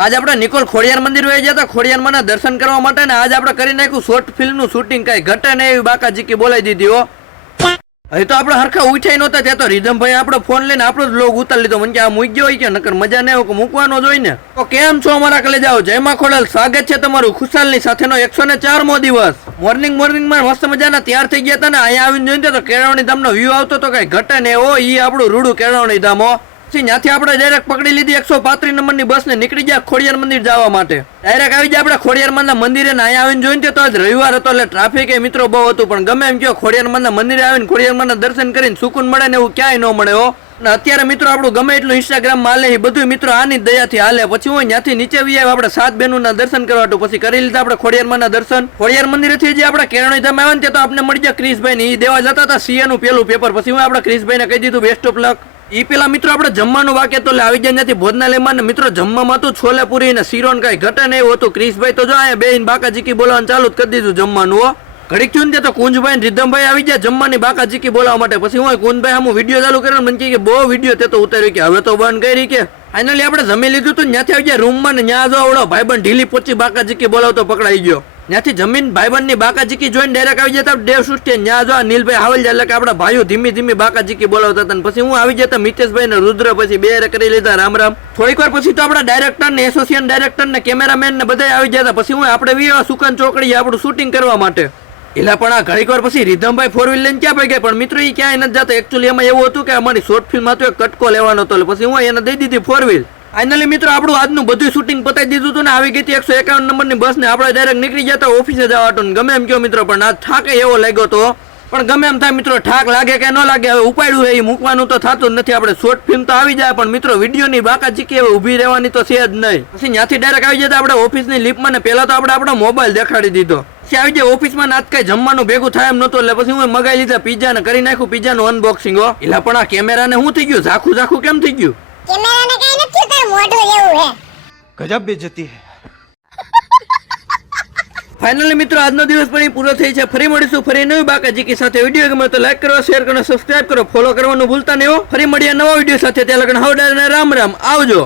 આજ આપણે નિકોલ ખોડિયાર મંદિર વહી ગયા હતા ખોડિયારમાં દર્શન કરવા માટે ને આજ આપણે કરી નાખ્યું શોર્ટ ફિલ્મ નું શૂટિંગ કઈ ઘટે ને એવી બાકાજીકી બોલાવી દીધી હો. હજી તો આપણે હરખા ઉઠાઈ નહોતા ત્યાં તો રીધમભાઈ આપણો ફોન લઈને આપણો જ લોગ ઉતારી લીધો. મને કે આ મૂકી ગયો હોય કે નકર મજા નહીં આવે મૂકવાનો જ હોય ને. તો કેમ છો અમારા કલેજાઓ, જય માં ખોડલ, સ્વાગત છે તમારું ખુશાલની સાથેનો 104મો દિવસ. મોર્નિંગમાં મસ્ત મજાના તૈયાર થઈ ગયા હતા ને અહીંયા આવીને જોઈને તો કેળવણી ધામનો વ્યૂ આવતો તો કઈ ઘટે ને હો. ઈ આપણું રૂડું કેળવણી ધામ હો. ત્યાંથી આપણે ડાયરેક્ટ પકડી લીધી 135 નંબરની બસ ને નીકળી ગયા ખોડિયાર મંદિર જવા માટે. ડાયરેક્ટ આવી જાય આપણે ખોડિયાર મંદિરે ને અહીંયા આવીને જોઈને તો આજ રવિવાર હતો એટલે ટ્રાફિક એ મિત્રો બહુ હતું. પણ ગમે એમ કયો ખોડિયાર મંદિરે આવીને ખોડિયાર દર્શન કરીને સુકૂન મળે ને એવું ક્યાંય ન મળે હો. અને અત્યારે મિત્રો આપણું ગમે એટલું ઇન્સ્ટાગ્રામ માં હાલે એ બધું મિત્રો આની દયાથી હાલે. પછી હું ત્યાંથી નીચે વી આપણે 7 બહેનોના દર્શન કરવા હતું. પછી કરી લીધા આપણે ખોડિયાર દર્શન. ખોડિયાર મંદિરેથી જે આપણે કેળવણી ધામ આવ્યા ને તો આપણે મળી ગયા ક્રિશભાઈ ને. એ દેવા જતા હતા સીએ નું પેલું પેપર. પછી હું આપણે ક્રિશભાઈ ને કહી દીધું બેસ્ટ ઓફ લક. ઈ પેલા મિત્રો આપણે જમવાનું વાકે તો આવી જાય નથી ભોજનાલયમાં ને મિત્રો જમવામાં હતું છોલે પૂરી ને શીરો ને કઈ ઘટે ને એવું હતું. ક્રિશભાઈ તો જો અહીંયા બેન બાકાજીકી બોલાવવાનું ચાલુ જ કરી દીધું જમવાનું હો. ઘડીક થયું ને તો કુંજભાઈ ને રીધમભાઈ આવી ગયા જમવાની બાકાજીકી બોલાવવા માટે. પછી હું કુંજભાઈ આમ વિડીયો ચાલુ કર્યો મને કે બહુ વિડીયો તે તો ઉતાર્યો કે હવે તો બંધ કરી કે ફાઇનલી આપણે જમી લીધું હતું. ત્યાંથી આવી ગયા રૂમમાં ને ત્યાં જો આવડો ભાઈબંધ ઢીલી પોચી બાકાજીકી બોલાવતો પકડાઈ ગયો. ત્યાંથી જમીન ભાઈબંધ ની બાકાજીકી જોઈને ડાયરેક્ટ આવી જતા દેવ સૃષ્ટિ ત્યાં જો નીલભાઈ હાવલ જાય એટલે કે આપણા ભાઈઓ ધીમી ધીમી બાકાજીકી બોલાવતા હતા. પછી હું આવી જતા મિતેશભાઈ ને રુદ્ર પછી બે કરી લીધા રામ રામ. થોડીક વાર પછી તો આપણા ડાયરેક્ટર ને એસોસિએટ ડાયરેક્ટર ને કેમેરામેન ને બધા આવી જતા. પછી હું આપણે વી સુકન ચોકડી આપણું શૂટિંગ કરવા માટે એલા પણ આ ઘડીક વાર પછી રીધમભાઈ 4 વ્હીલ લઈને ક્યાં પડી ગયા. પણ મિત્રો એ ક્યાંય નથી જતા. એકચ્યુઅલી એમાં એવું હતું કે અમારી શોર્ટ ફિલ્મ હતો એક કટકો લેવાનો હતો. પછી હું એને દઈ દીધી 4 વ્હીલ. ફાઇનલી મિત્રો આપણું આજનું બધું શૂટિંગ પતાવી દીધું હતું ને આવી ગઈ હતી 151 નંબરની બસ ને આપણે ડાયરેક્ટ નીકળી જતા ઓફિસે જવા હતો. ગમે એમ કયો મિત્રો પણ આ થાકે એવો લાગ્યો તો. પણ ગમે એમ થાય મિત્રો ઠાક લાગે કે ન લાગે હવે ઉપાડ્યું એ મૂકવાનું તો થતું જ નથી. આપણે શોર્ટ ફિલ્મ તો આવી જાય પણ મિત્રો વિડીયોની બાકાજીકી હવે ઊભી રહેવાની તો છે જ નહીં. પછી ત્યાંથી ડાયરેક્ટ આવી જતા આપણે ઓફિસની લિફ્ટમાં ને પહેલા તો આપણે આપણો મોબાઈલ દેખાડી દીધો. પછી આવી જાય ઓફિસમાં નાત કઈ જમવાનું ભેગું થાય એમ નતું એટલે પછી હું મગાઈ લીધા પીઝા ને કરી નાખ્યું પીઝાનું અનબોક્સિંગ હો. એટલે પણ આ કેમેરાને શું થઈ ગયું ઝાખું કેમ થઈ ગયું? કેમેરાને કઈ નથી તાર મોઢું જેવું હે. ગજબ બેઇज्जती હે. ફાઇનલી મિત્રો આજનો દિવસ પણ પૂરો થઈ છે. ફરી મળીશું ફરી નવી બાકાજીકી સાથે. વિડીયો ગમે તો લાઈક કરો, શેર કરો, સબસ્ક્રાઇબ કરો, ફોલો કરવાનું ભૂલતા નહીં હો. ફરી મળીએ નવા વિડીયો સાથે. ત્યાં લગન રામ રામ આવજો.